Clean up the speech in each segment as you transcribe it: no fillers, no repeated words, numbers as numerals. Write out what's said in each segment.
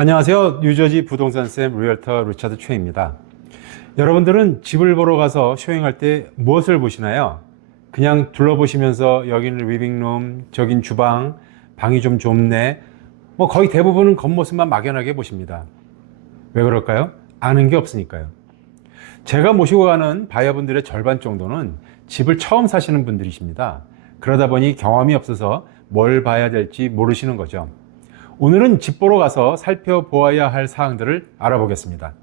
안녕하세요. 뉴저지 부동산쌤 리얼터 리차드 최입니다. 여러분들은 집을 보러 가서 쇼잉할 때 무엇을 보시나요? 그냥 둘러보시면서 여기는 리빙룸, 저긴 주방, 방이 좀 좁네. 거의 대부분은 겉모습만 막연하게 보십니다. 왜 그럴까요? 아는 게 없으니까요. 제가 모시고 가는 바이어분들의 절반 정도는 집을 처음 사시는 분들이십니다. 그러다 보니 경험이 없어서 뭘 봐야 될지 모르시는 거죠. 오늘은 집 보러 가서 살펴보아야 할 사항들을 알아보겠습니다.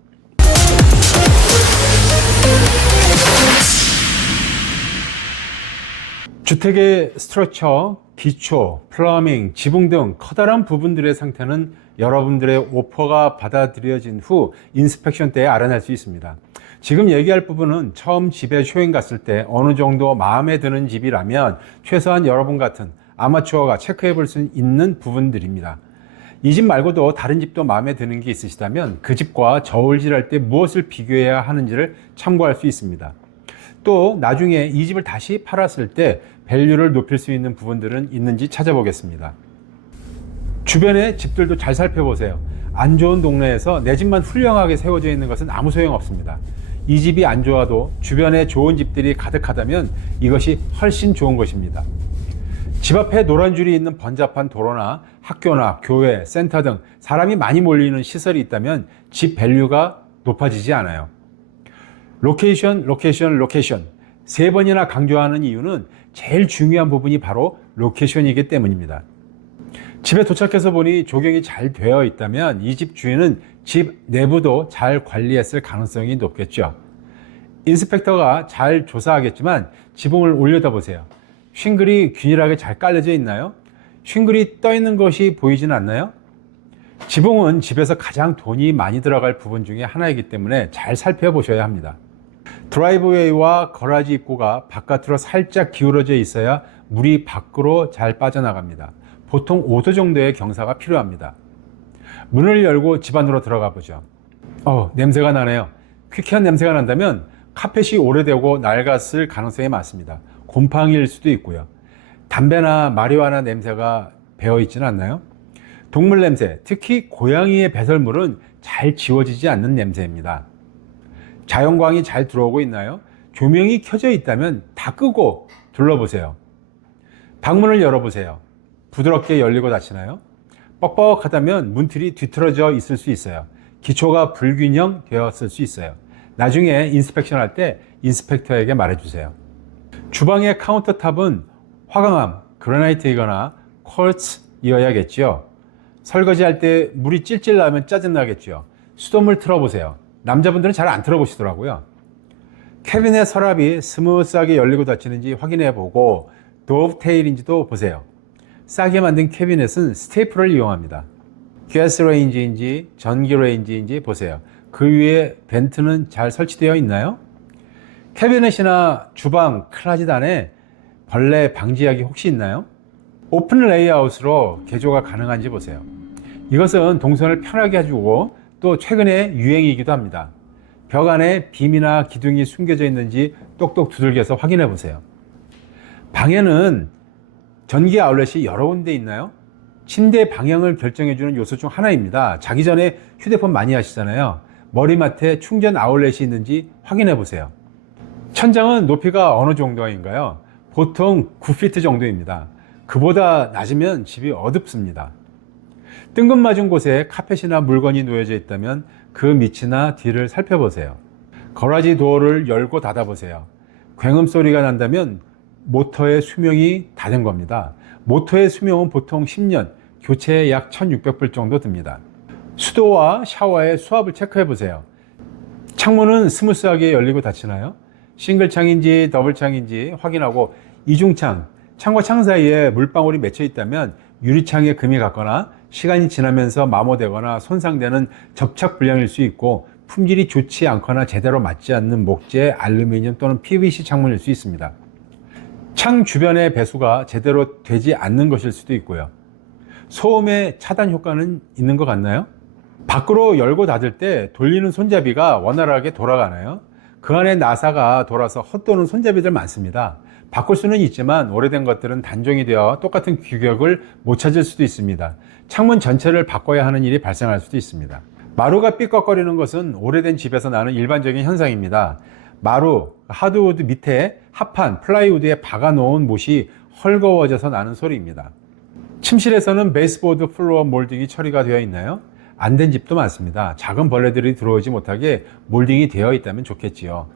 주택의 스트럭처, 기초, 플러밍, 지붕 등 커다란 부분들의 상태는 여러분들의 오퍼가 받아들여진 후 인스펙션 때에 알아낼 수 있습니다. 지금 얘기할 부분은 처음 집에 쇼잉 갔을 때 어느 정도 마음에 드는 집이라면 최소한 여러분 같은 아마추어가 체크해 볼 수 있는 부분들입니다. 이 집 말고도 다른 집도 마음에 드는 게 있으시다면 그 집과 저울질할 때 무엇을 비교해야 하는지를 참고할 수 있습니다. 또 나중에 이 집을 다시 팔았을 때 밸류를 높일 수 있는 부분들은 있는지 찾아보겠습니다. 주변의 집들도 잘 살펴보세요. 안 좋은 동네에서 내 집만 훌륭하게 세워져 있는 것은 아무 소용 없습니다. 이 집이 안 좋아도 주변에 좋은 집들이 가득하다면 이것이 훨씬 좋은 것입니다. 집 앞에 노란 줄이 있는 번잡한 도로나 학교나 교회, 센터 등 사람이 많이 몰리는 시설이 있다면 집 밸류가 높아지지 않아요. 로케이션, 로케이션, 로케이션. 3번이나 강조하는 이유는 제일 중요한 부분이 바로 로케이션이기 때문입니다. 집에 도착해서 보니 조경이 잘 되어 있다면 이 집 주인은 집 내부도 잘 관리했을 가능성이 높겠죠. 인스펙터가 잘 조사하겠지만 지붕을 올려다 보세요. 싱글이 균일하게 잘 깔려져 있나요? 싱글이 떠 있는 것이 보이지는 않나요? 지붕은 집에서 가장 돈이 많이 들어갈 부분 중에 하나이기 때문에 잘 살펴보셔야 합니다. 드라이브웨이와 거라지 입구가 바깥으로 살짝 기울어져 있어야 물이 밖으로 잘 빠져나갑니다. 보통 5도 정도의 경사가 필요합니다. 문을 열고 집 안으로 들어가 보죠. 냄새가 나네요. 퀴퀴한 냄새가 난다면 카펫이 오래되고 낡았을 가능성이 많습니다. 곰팡이일 수도 있고요. 담배나 마리화나 냄새가 배어 있지는 않나요? 동물 냄새, 특히 고양이의 배설물은 잘 지워지지 않는 냄새입니다. 자연광이 잘 들어오고 있나요? 조명이 켜져 있다면 다 끄고 둘러보세요. 방문을 열어보세요. 부드럽게 열리고 닫히나요? 뻑뻑하다면 문틀이 뒤틀어져 있을 수 있어요. 기초가 불균형 되었을 수 있어요. 나중에 인스펙션 할 때 인스펙터에게 말해주세요. 주방의 카운터탑은 화강암, 그라나이트이거나 퀄츠이어야겠죠. 설거지할 때 물이 찔찔 나면 짜증나겠죠. 수돗물 틀어보세요. 남자분들은 잘 안 틀어보시더라고요. 캐비넷 서랍이 스무스하게 열리고 닫히는지 확인해보고 도브테일인지도 보세요. 싸게 만든 캐비넷은 스테이플을 이용합니다. 가스 레인지인지 전기 레인지인지 보세요. 그 위에 벤트는 잘 설치되어 있나요? 캐비넷이나 주방, 클라짓 안에 벌레 방지약이 혹시 있나요? 오픈 레이아웃으로 개조가 가능한지 보세요. 이것은 동선을 편하게 해주고 또 최근에 유행이기도 합니다. 벽 안에 빔이나 기둥이 숨겨져 있는지 똑똑 두들겨서 확인해 보세요. 방에는 전기 아울렛이 여러 군데 있나요? 침대 방향을 결정해주는 요소 중 하나입니다. 자기 전에 휴대폰 많이 하시잖아요. 머리맡에 충전 아울렛이 있는지 확인해 보세요. 천장은 높이가 어느 정도인가요? 보통 9피트 정도입니다. 그보다 낮으면 집이 어둡습니다. 뜬금맞은 곳에 카펫이나 물건이 놓여져 있다면 그 밑이나 뒤를 살펴보세요. 거라지 도어를 열고 닫아보세요. 굉음 소리가 난다면 모터의 수명이 다 된 겁니다. 모터의 수명은 보통 10년, 교체에 약 1,600불 정도 듭니다. 수도와 샤워의 수압을 체크해 보세요. 창문은 스무스하게 열리고 닫히나요? 싱글 창인지 더블 창인지 확인하고 이중창, 창과 창 사이에 물방울이 맺혀 있다면 유리창에 금이 갔거나 시간이 지나면서 마모되거나 손상되는 접착 불량일 수 있고 품질이 좋지 않거나 제대로 맞지 않는 목재, 알루미늄 또는 PVC 창문일 수 있습니다. 창 주변의 배수가 제대로 되지 않는 것일 수도 있고요. 소음의 차단 효과는 있는 것 같나요? 밖으로 열고 닫을 때 돌리는 손잡이가 원활하게 돌아가나요? 그 안에 나사가 돌아서 헛도는 손잡이들 많습니다. 바꿀 수는 있지만 오래된 것들은 단종이 되어 똑같은 규격을 못 찾을 수도 있습니다. 창문 전체를 바꿔야 하는 일이 발생할 수도 있습니다. 마루가 삐걱거리는 것은 오래된 집에서 나는 일반적인 현상입니다. 마루, 하드우드 밑에 합판, 플라이우드에 박아놓은 못이 헐거워져서 나는 소리입니다. 침실에서는 베이스보드 플로어 몰딩이 처리가 되어 있나요? 안 된 집도 많습니다. 작은 벌레들이 들어오지 못하게 몰딩이 되어 있다면 좋겠지요.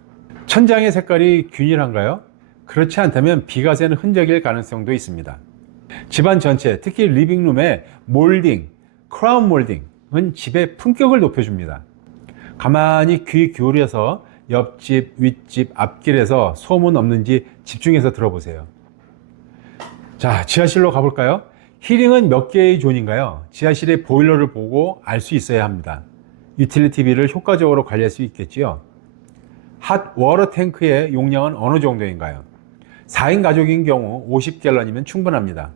천장의 색깔이 균일한가요? 그렇지 않다면 비가 새는 흔적일 가능성도 있습니다. 집안 전체, 특히 리빙룸의 몰딩, 크라운 몰딩은 집의 품격을 높여줍니다. 가만히 귀 기울여서 옆집, 윗집, 앞길에서 소문 없는지 집중해서 들어보세요. 자, 지하실로 가볼까요? 힐링은 몇 개의 존인가요? 지하실의 보일러를 보고 알 수 있어야 합니다. 유틸리티 비를 효과적으로 관리할 수 있겠지요. 핫 워터 탱크의 용량은 어느 정도인가요? 4인 가족인 경우 50갤런이면 충분합니다.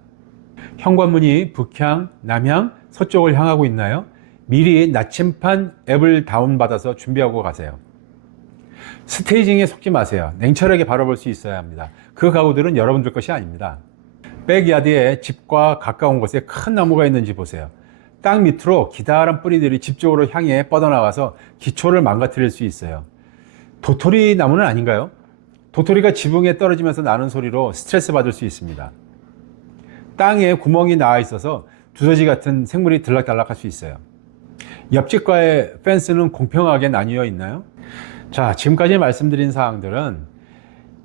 현관문이 북향, 남향, 서쪽을 향하고 있나요? 미리 나침판 앱을 다운받아서 준비하고 가세요. 스테이징에 속지 마세요. 냉철하게 바라볼 수 있어야 합니다. 그 가구들은 여러분들 것이 아닙니다. 백야드에 집과 가까운 곳에 큰 나무가 있는지 보세요. 땅 밑으로 기다란 뿌리들이 집 쪽으로 향해 뻗어나가서 기초를 망가뜨릴 수 있어요. 도토리 나무는 아닌가요? 도토리가 지붕에 떨어지면서 나는 소리로 스트레스 받을 수 있습니다. 땅에 구멍이 나와 있어서 두더지 같은 생물이 들락달락할 수 있어요. 옆집과의 펜스는 공평하게 나뉘어 있나요? 자, 지금까지 말씀드린 사항들은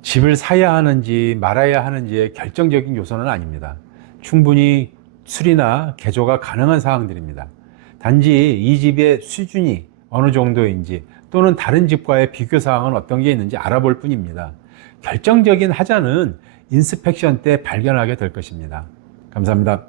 집을 사야 하는지 말아야 하는지의 결정적인 요소는 아닙니다. 충분히 수리나 개조가 가능한 사항들입니다. 단지 이 집의 수준이 어느 정도인지 또는 다른 집과의 비교 사항은 어떤 게 있는지 알아볼 뿐입니다. 결정적인 하자는 인스펙션 때 발견하게 될 것입니다. 감사합니다.